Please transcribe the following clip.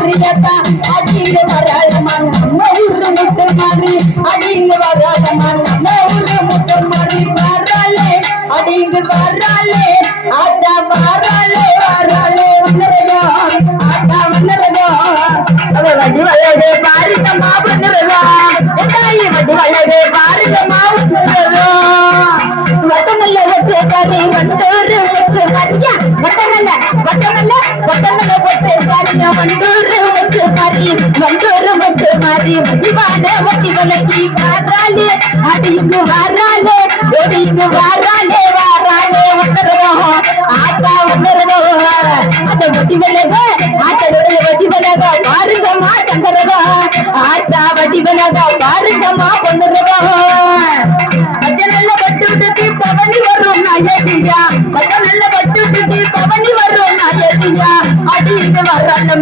மாறியதா அடிங்க வராதமா நம்ம ஊரு முத்து மாறி அடிங்க வராதமா நம்ம ஊரு முத்து மாறி வராலே அடிங்க வராலே ஆட்டா வராலே வராலே வந்துருதோ ஆட்டா வந்துருதோ வடி வளரு பாருங்கம்மா வந்துருதோ தாயி வடி வளரு பாருங்கம்மா வந்துருதோ வட்டமல்ல ஒட்டு கறி வண்டூரு ஒட்டு கறியா வட்டமல்ல வட்டமல்ல வட்டமல்ல ஒட்டு கறியா வண்டூரு ஒட்டு கறி வண்டூரு ஒட்டு கறி மதிவான ஒட்டி வலகி வாராலே அடிங்கு வாராலே ஒடிங்கு வாராலே வாராலே வந்துருதோ ஆத்தா வந்துருதோ அந்த ஒட்டி வலக ஆத்தனுடைய வட்டி வலக பாருங்கம்மா தங்குறதோ ஆத்தா வட்டி வலக பாருங்கம்மா பொண்ணுறதோ நல்ல பட்டு விட்டு பவனி வரும் நாயகியா நல்ல பட்டு விட்டு பவனி வரும் நாயகியா அடிட்டு வர்றாங்க